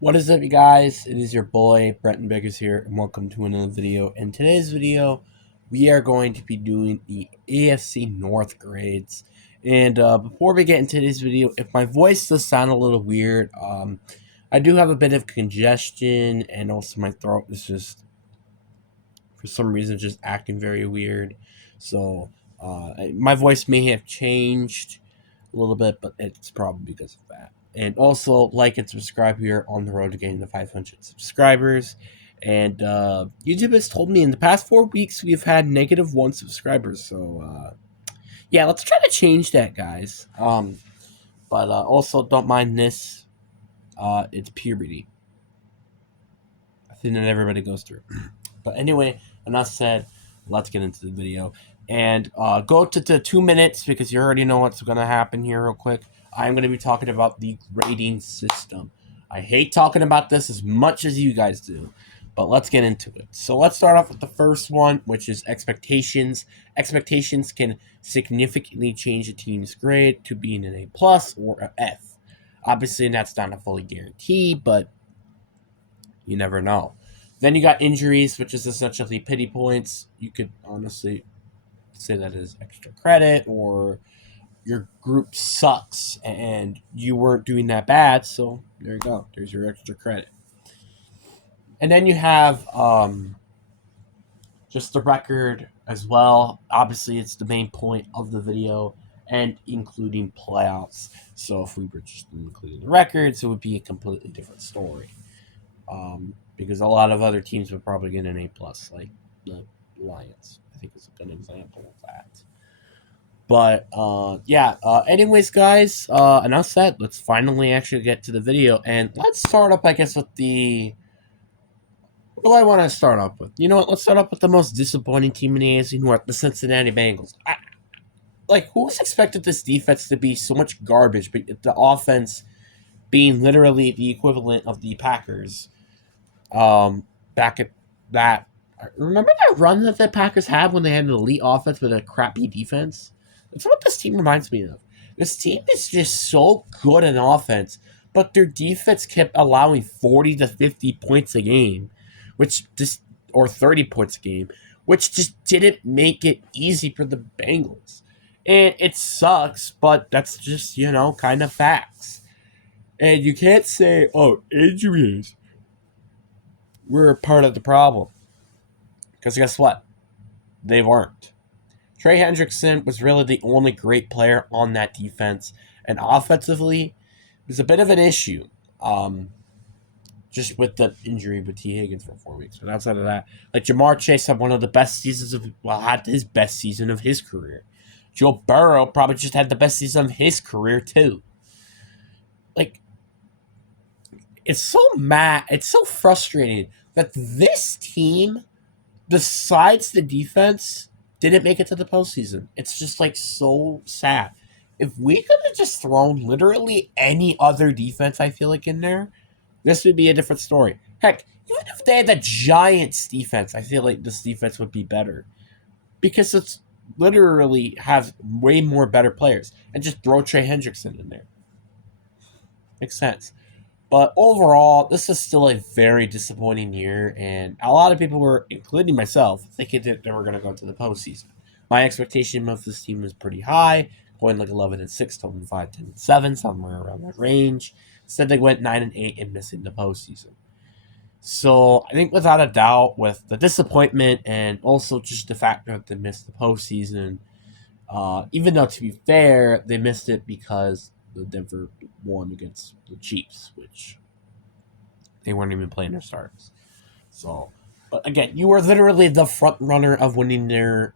What is up, you guys? It is your boy Brenton Beggars here, and welcome to another video. In today's video, we are going to be doing the AFC North grades. And before we get into this video, if my voice does sound a little weird, I do have a bit of congestion, and also my throat is just, for some reason, just acting very weird. So my voice may have changed a little bit, but it's probably because of that. And also, like and subscribe. Here on the road to getting to 500 subscribers. And YouTube has told me in the past 4 weeks we've had -1 subscribers. So yeah, let's try to change that, guys. But also don't mind this. It's puberty. I think that everybody goes through. But anyway, enough said. Let's get into the video. And go to the 2 minutes because you already know what's going to happen here real quick. I'm going to be talking about the grading system. I hate talking about this as much as you guys do, but let's get into it. So let's start off with the first one, which is expectations. Expectations can significantly change a team's grade to being an A+ or an F. Obviously, that's not a fully guarantee, but you never know. Then you got injuries, which is essentially pity points. You could honestly say that is extra credit, or your group sucks and you weren't doing that bad, so there you go. There's your extra credit. And then you have just the record as well. Obviously, it's the main point of the video, and including playoffs. So if we were just including the records, it would be a completely different story. Because a lot of other teams would probably get an A+, like the Lions. I think is a good example of that. But yeah. Anyways, guys, enough said. Let's finally actually get to the video, and let's start up, I guess, with the. What do I want to start off with? You know what? Let's start off with the most disappointing team in the AFC North, the Cincinnati Bengals. Who's expected this defense to be so much garbage, but the offense being literally the equivalent of the Packers? Back at that. Remember that run that the Packers had when they had an elite offense with a crappy defense? That's what this team reminds me of. This team is just so good in offense, but their defense kept allowing 40 to 50 points a game, or 30 points a game, which just didn't make it easy for the Bengals. And it sucks, but that's just, kind of facts. And you can't say, oh, injuries were part of the problem. Because guess what? They weren't. Trey Hendrickson was really the only great player on that defense. And offensively, it was a bit of an issue. Just with the injury with T. Higgins for 4 weeks. But outside of that, Jamar Chase had one of the best seasons had his best season of his career. Joe Burrow probably just had the best season of his career, too. It's so mad. It's so frustrating that this team, besides the defense, didn't make it to the postseason. It's just so sad. If we could have just thrown literally any other defense, I feel like, in there, this would be a different story. Heck, even if they had the Giants defense, I feel like this defense would be better. Because it's literally has way more better players. And just throw Trey Hendrickson in there. Makes sense. But overall, this is still a very disappointing year, and a lot of people were, including myself, thinking that they were going to go to the postseason. My expectation of this team was pretty high, going 11-6, 12-5, 10-7, somewhere around that range. Instead, they went 9-8 and missing the postseason. So I think without a doubt, with the disappointment and also just the fact that they missed the postseason, even though to be fair, they missed it because the Denver won against the Chiefs, which they weren't even playing their starters. So, but again, you were literally the front runner of winning their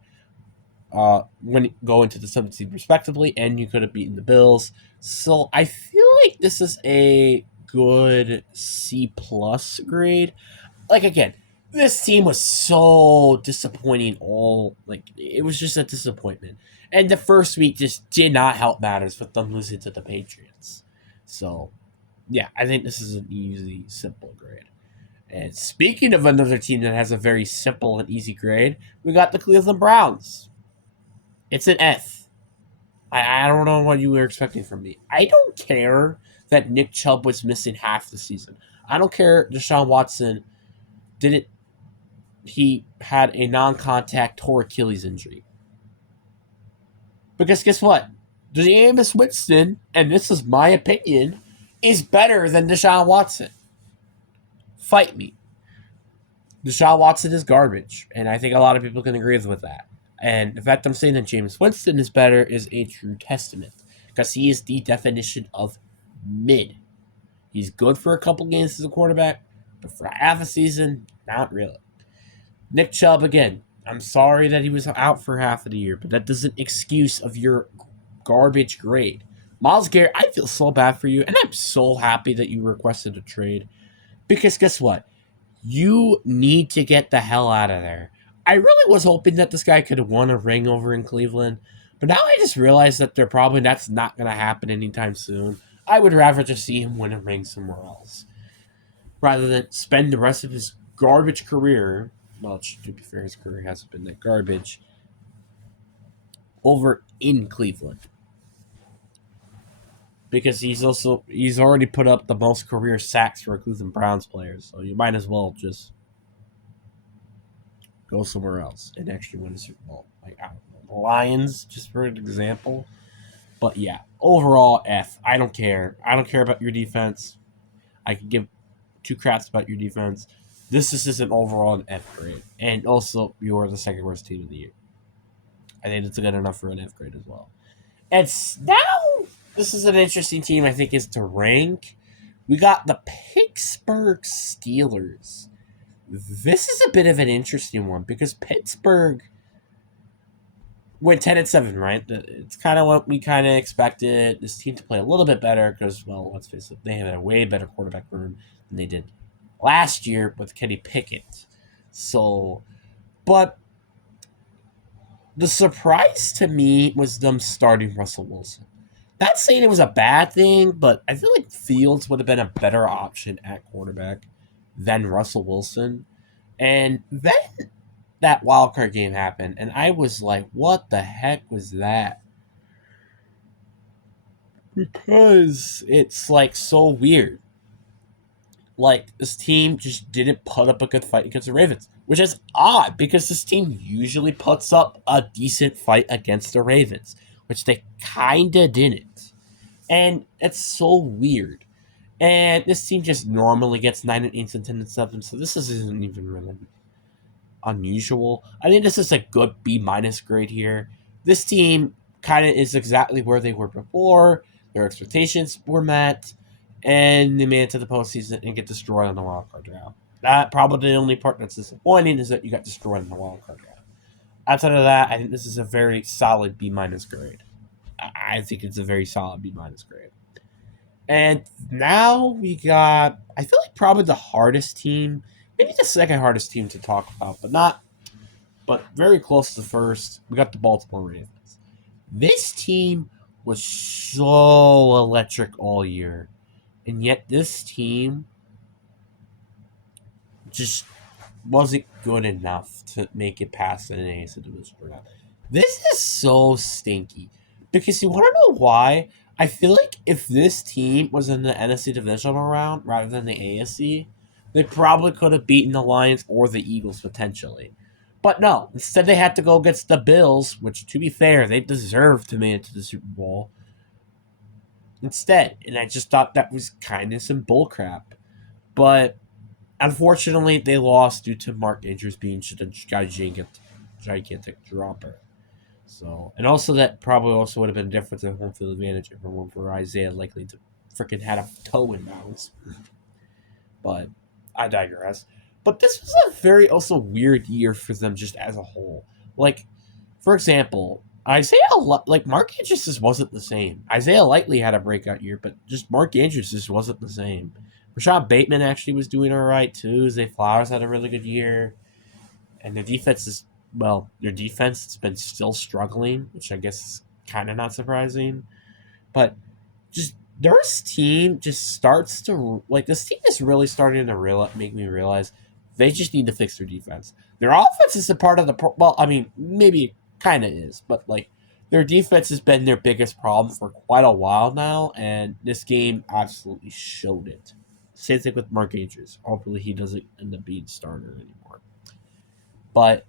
going to the 7th seed respectively, and you could have beaten the Bills. So I feel like this is a good C+ grade. Again, this team was so disappointing. It was just a disappointment. And the first week just did not help matters with them losing to the Patriots. So, yeah, I think this is an easy, simple grade. And speaking of another team that has a very simple and easy grade, we got the Cleveland Browns. It's an F. I don't know what you were expecting from me. I don't care that Nick Chubb was missing half the season. I don't care. Deshaun Watson didn't. He had a non-contact tore Achilles injury. Because guess what? Jameis Winston, and this is my opinion, is better than Deshaun Watson. Fight me. Deshaun Watson is garbage, and I think a lot of people can agree with that. And the fact I'm saying that Jameis Winston is better is a true testament, because he is the definition of mid. He's good for a couple games as a quarterback, but for half a season, not really. Nick Chubb, again, I'm sorry that he was out for half of the year, but that doesn't excuse of your garbage grade. Myles Garrett, I feel so bad for you, and I'm so happy that you requested a trade. Because guess what? You need to get the hell out of there. I really was hoping that this guy could have won a ring over in Cleveland, but now I just realized that that's not going to happen anytime soon. I would rather just see him win a ring somewhere else rather than spend the rest of his garbage career. Well, to be fair, his career hasn't been that garbage over in Cleveland, because he's already put up the most career sacks for a Cleveland Browns player. So you might as well just go somewhere else and actually win a Super Bowl. Like, I don't know, the Lions, just for an example. But yeah, overall F. I don't care. I don't care about your defense. I could give two craps about your defense. This is just an overall an F grade. And also, you are the second worst team of the year. I think it's good enough for an F grade as well. And now, this is an interesting team, I think, is to rank. We got the Pittsburgh Steelers. This is a bit of an interesting one because Pittsburgh went 10-7, right? It's kind of what we kind of expected this team to play a little bit better because, well, let's face it, they have a way better quarterback room than they did last year with Kenny Pickett. So, but the surprise to me was them starting Russell Wilson. Not saying it was a bad thing, but I feel like Fields would have been a better option at quarterback than Russell Wilson. And then that wild card game happened, and I was like, what the heck was that? Because it's like so weird. Like, this team just didn't put up a good fight against the Ravens, which is odd because this team usually puts up a decent fight against the Ravens, which they kinda didn't. And it's so weird. And this team just normally gets 9-8 and 10-7, so this isn't even really unusual. I think this is a good B minus grade here. This team kind of is exactly where they were before. Their expectations were met, and they made it to the postseason and get destroyed on the wild card round. That probably the only part that's disappointing is that you got destroyed in the wild card round. Outside of that, I think this is a very solid B minus grade. I think it's a very solid B minus grade. And now we got, I feel like probably the hardest team, maybe the second hardest team to talk about, but very close to the first. We got the Baltimore Ravens. This team was so electric all year, and yet this team just wasn't good enough to make it past the AFC division round. This is so stinky because you want to know why? I feel like if this team was in the NFC divisional round rather than the AFC, they probably could have beaten the Lions or the Eagles potentially. But no, instead they had to go against the Bills, which, to be fair, they deserved to make it to the Super Bowl. Instead, and I just thought that was kind of some bullcrap. But unfortunately, they lost due to Mark Andrews being just a gigantic dropper. So, and also that probably also would have been different than home field advantage if it weren't for Isaiah likely to freaking had a toe in bounds. But I digress. But this was a very also weird year for them just as a whole. Like, for example, Mark Andrews just wasn't the same. Isaiah Likely had a breakout year, but just Mark Andrews just wasn't the same. Rashad Bateman actually was doing all right too. Zay Flowers had a really good year, and their defense has been still struggling, which I guess is kind of not surprising. But just this team just starts to this team is really starting to make me realize they just need to fix their defense. Their offense is a part of maybe it kind of is, but their defense has been their biggest problem for quite a while now, and this game absolutely showed it. Same thing with Mark Andrews. Hopefully he doesn't end up being starter anymore. But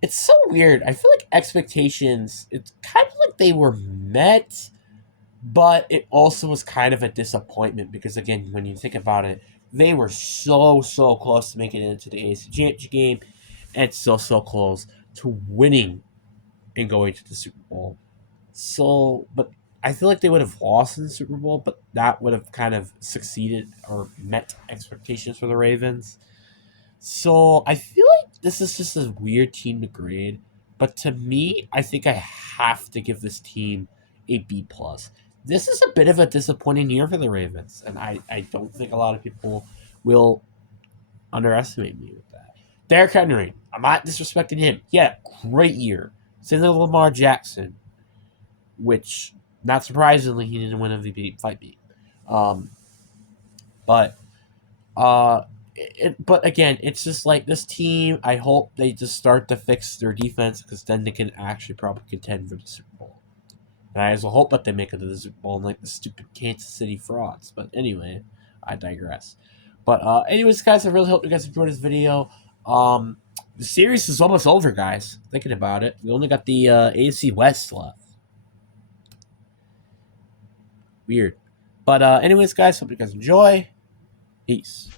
it's so weird. I feel like expectations, it's kind of like they were met, but it also was kind of a disappointment because, again, when you think about it, they were so close to making it into the AFC Championship game and so close to winning and going to the Super Bowl. So, but I feel like they would have lost in the Super Bowl, but that would have kind of succeeded or met expectations for the Ravens. So I feel like this is just a weird team to grade, but to me, I think I have to give this team a B plus. This is a bit of a disappointing year for the Ravens, and I don't think a lot of people will underestimate me with that. Derrick Henry, I'm not disrespecting him. Yeah, great year. Same thing with Lamar Jackson, which, not surprisingly, he didn't win MVP fight beat. But but again, it's just like this team. I hope they just start to fix their defense because then they can actually probably contend for the Super Bowl. And I also hope that they make it to the Super Bowl, like the stupid Kansas City frauds. But anyway, I digress. But anyways, guys, I really hope you guys enjoyed this video. The series is almost over, guys. Thinking about it, we only got the AFC West left. Weird. But anyways, guys, hope you guys enjoy. Peace.